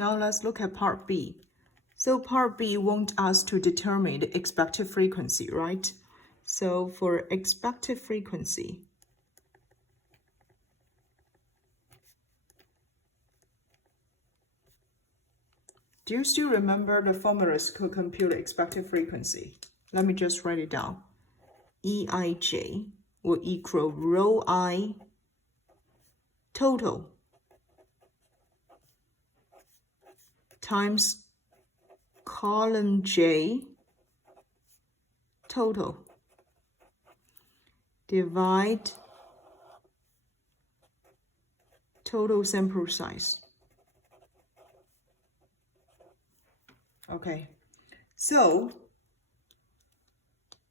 Now let's look at part B. So part B wants us to determine the expected frequency, right? So for expected frequency, do you still remember the formulas to compute the expected frequency? Let me just write it down. EIJ will equal rho I total times column J total divide total sample size. Okay, so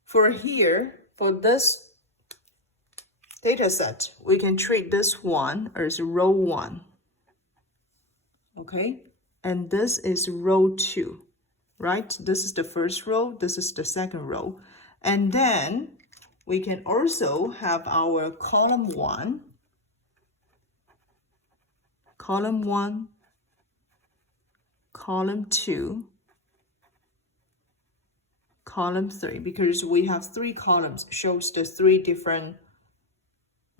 for this data set, we can treat this one as row 1. Okay, and this is row 2, right? This is the first row, this is the second row. And then we can also have our column 1, column 2, column 3, because we have 3 columns, shows the 3 different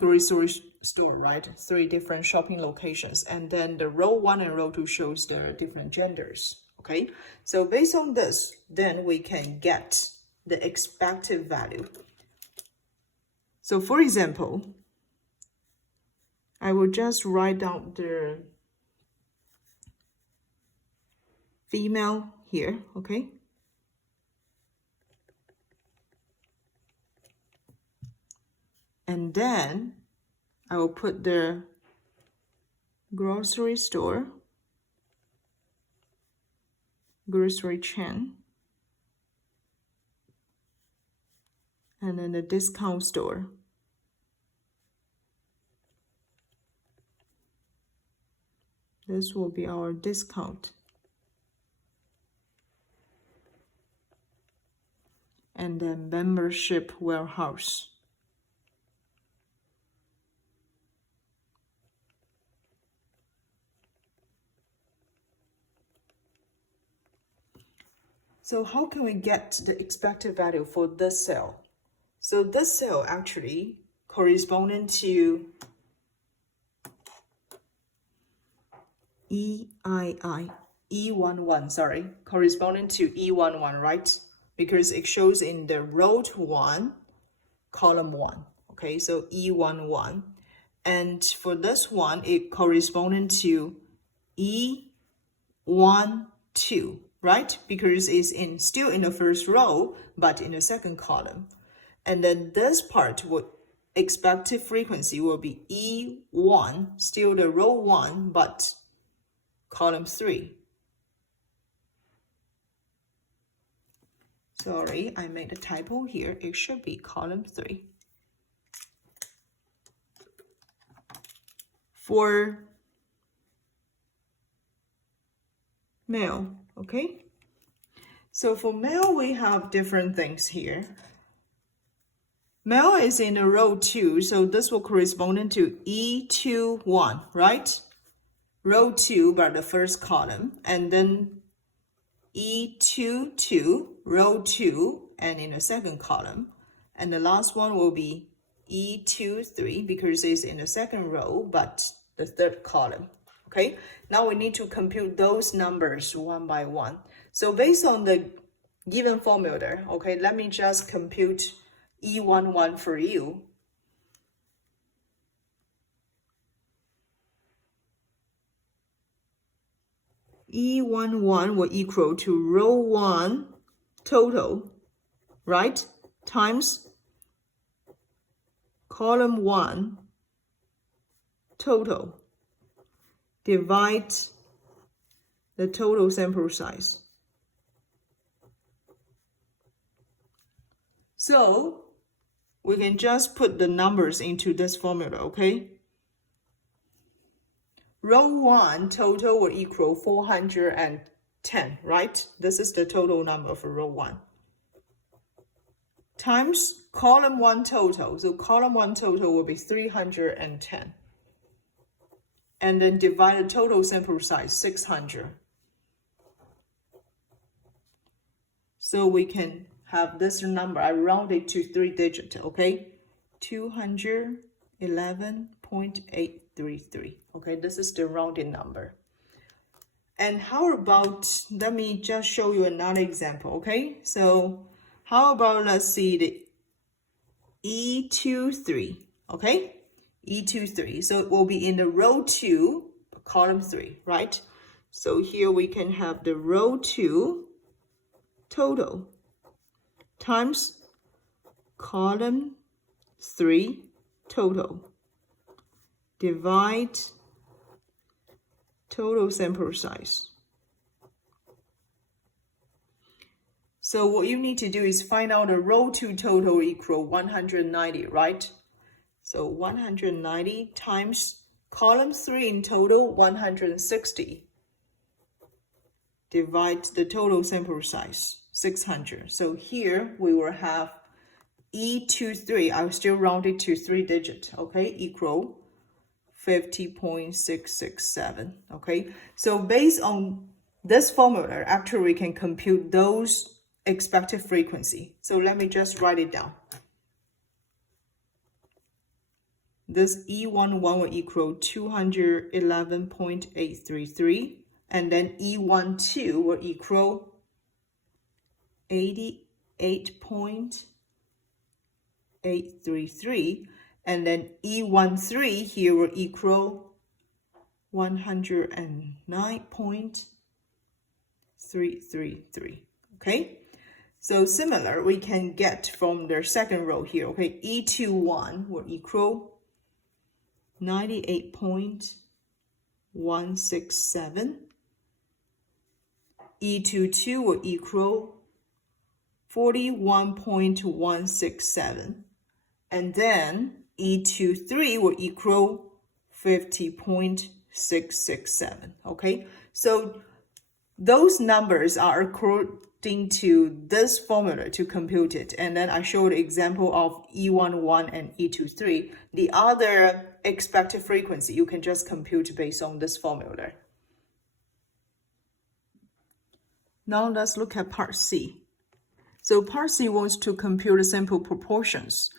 grocery store, right? 3 different shopping locations. And then the row 1 and row 2 shows the different genders, okay? So based on this, then we can get the expected value. So for example, I will just write down the female here, okay? And then I will put the grocery store, grocery chain, and then the discount store. This will be our discount. And then membership warehouse. So how can we get the expected value for this cell? So this cell actually corresponding to E11, sorry, corresponding to E11, right? Because it shows in the row 1, column 1, okay? So E11. And for this one, it corresponding to E12, right? Because it's still in the first row, but in the second column. And then this part, expected frequency will be E1, still the row 1, but column 3. Sorry, I made a typo here. It should be column 3. For male, okay? So for male, we have different things here. Male is in the row 2, so this will correspond to E21, right? Row 2 by the first column, and then E22, row 2, and in the second column. And the last one will be E23 because it's in the second row, but the third column. Okay, now we need to compute those numbers one by one. So based on the given formula, okay, let me just compute E11 for you. E11 will equal to row 1 total, right, times column 1 total, divide the total sample size. So we can just put the numbers into this formula, okay? Row 1 total will equal 410, right? This is the total number for row 1. Times column 1 total. So column 1 total will be 310. And then divide the total sample size, 600. So we can have this number. I round it to 3 digits, okay? 211.833. Okay, this is the rounded number. And how about, let me just show you another example, okay? So how about, let's see, the E23, okay? E23, so it will be in the row 2, column 3, right? So here we can have the row 2 total times column 3 total, divide total sample size. So what you need to do is find out the row 2 total equal 190, right? So 190 times column 3 in total 160. Divide the total sample size, 600. So here we will have E23, I'll still round it to 3 digits, okay, equal 50.667, okay? So based on this formula, actually we can compute those expected frequency. So let me just write it down. This E11 will equal 211.833, and then E12 will equal 88.833, and then E13 here will equal 109.333, okay? So similar, we can get from the second row here, okay? E21 will equal 98.167. E22 will equal 41.167. And then E23 will equal 50.667, okay? So those numbers are according to this formula to compute it. And then I showed an example of E11 and E23. The other expected frequency, you can just compute based on this formula. Now let's look at part C. So part C wants to compute the sample proportions.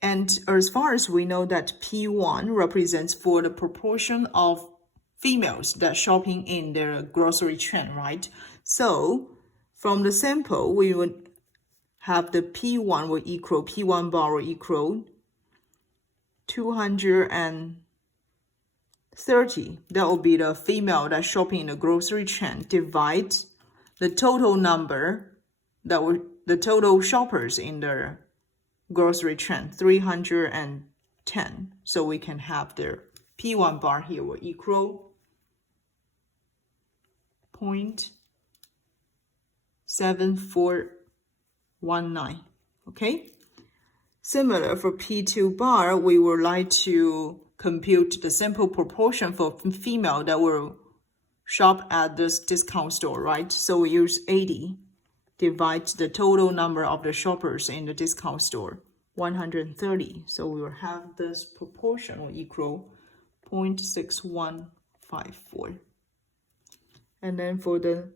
And as far as we know that P1 represents for the proportion of females that shopping in their grocery chain, right? So from the sample, we would have the P1 will equal, P1 bar will equal 230. That will be the female that shopping in the grocery chain, divide the total number that were the total shoppers in the grocery chain, 310. So we can have the P1 bar here will equal 0.7419, okay? Similar for P2 bar, we would like to compute the sample proportion for female that will shop at this discount store, right? So we use 80, divide the total number of the shoppers in the discount store, 130. So we will have this proportion will equal 0.6154. And then for the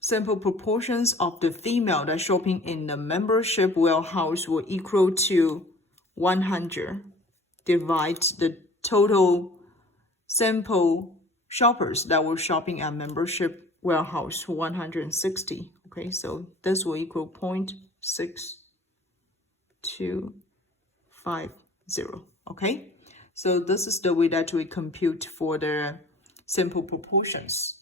sample proportions of the female that shopping in the membership warehouse will equal to 100. Divide the total sample shoppers that were shopping at membership warehouse, 160. Okay, so this will equal 0.6250. Okay, so this is the way that we compute for the sample proportions.